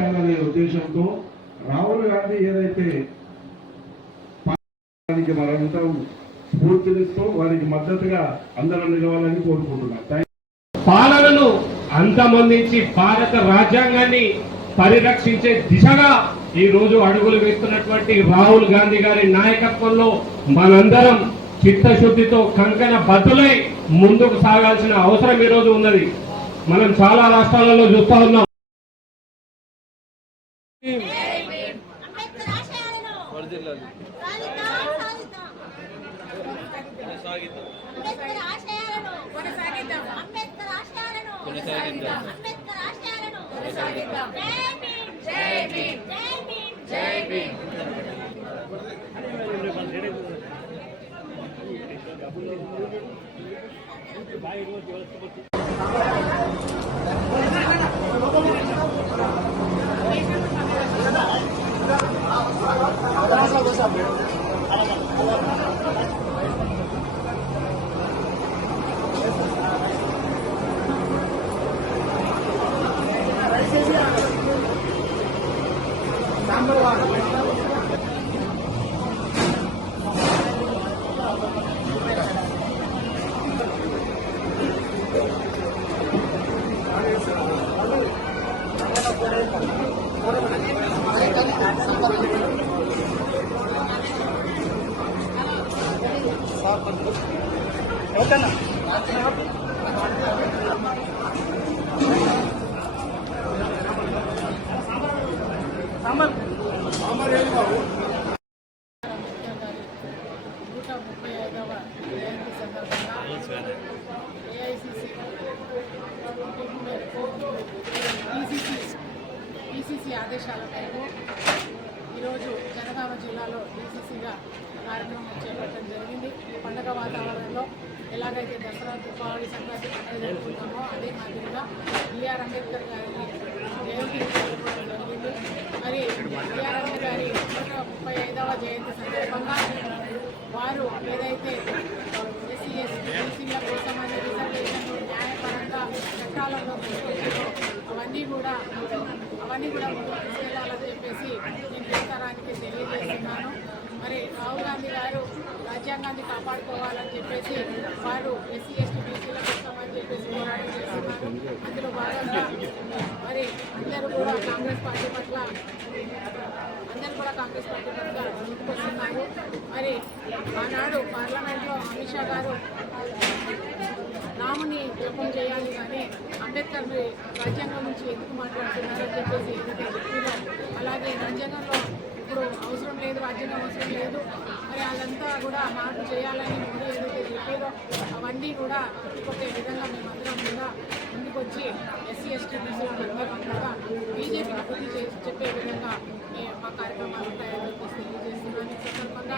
అనే ఉద్దేశంతో రాహుల్ గాంధీ ఏదైతే మనందరం స్ఫూర్తినిస్తూ వారికి మద్దతుగా అందరం నిలవాలని కోరుకుంటున్నాం. పాలనను అంతమందించి భారత రాజ్యాంగాన్ని పరిరక్షించే దిశగా ఈ రోజు అడుగులు వేస్తున్నటువంటి రాహుల్ గాంధీ గారి నాయకత్వంలో మనందరం చిత్తశుద్ధితో కంకణ బద్దులై ముందుకు సాగాల్సిన అవసరం ఈ రోజు ఉన్నది. మనం చాలా రాష్ట్రాలలో చూస్తా ఉన్నాం. ఈసీసీ ఆదేశాల మేరకు ఈరోజు జనగామ జిల్లాలో ఈసీసీగా కార్యక్రమం చేపట్టడం జరిగింది. పండుగ వాతావరణంలో ఎలాగైతే దసరా, దీపావళి, సంక్రాంతి పండుగ జరుపుకుంటామో అదే మాదిరిగా బిఆర్ అంబేద్కర్ గారిని జయంతి జరుపుకోవడం జరిగింది. మరి బిఆర్ అంబేద్కర్ గారి 135వ జయంతి సందర్భంగా వారు ఏదైతే ఎస్సీ ఎస్టీ బీసీల కోసమని రిజర్వేషన్లు న్యాయపరంగా చట్టాలలో తీసుకొచ్చారో అవన్నీ కూడా ముందుకు తీసుకెళ్లాలని చెప్పేసి నేను దేశతరానికి తెలియజేస్తున్నాను. మరి రాహుల్ గాంధీ గారు రాజ్యాంగాన్ని కాపాడుకోవాలని చెప్పేసి వారు ఎస్సీ ఎస్టీ బీసీల కోసం అని చెప్పేసి పోరాటం చేస్తున్నారు. అందులో భాగంగా మరి అందరూ కూడా కాంగ్రెస్ పార్టీ పట్ల ముందుకొస్తున్నారు. మరి ఆనాడు పార్లమెంట్లో అమిత్ షా గారు నాముని జపం చేయాలి కానీ అంబేద్కర్ రాజ్యాంగం నుంచి ఎందుకు మాట్లాడుతున్నారని చెప్పేసి ఏదైతే చెప్పారో అలాగే రాజ్యాంగంలో ఇప్పుడు అవసరం లేదు, రాజ్యాంగం అవసరం లేదు, మరి అదంతా కూడా మార్పు చేయాలని మోడీ ఏదైతే చెప్పారో అవన్నీ కూడా తిప్పికొట్టే విధంగా మేమందరం కూడా ముందుకొచ్చి ఎస్సీ ఎస్టీ బీసీలందరం కూడా బీజేపీకి బుద్ధి చెప్పే విధంగా మా కార్యక్రమాలు తయారు చేసి తెలియజేస్తున్నాను. ఈ సందర్భంగా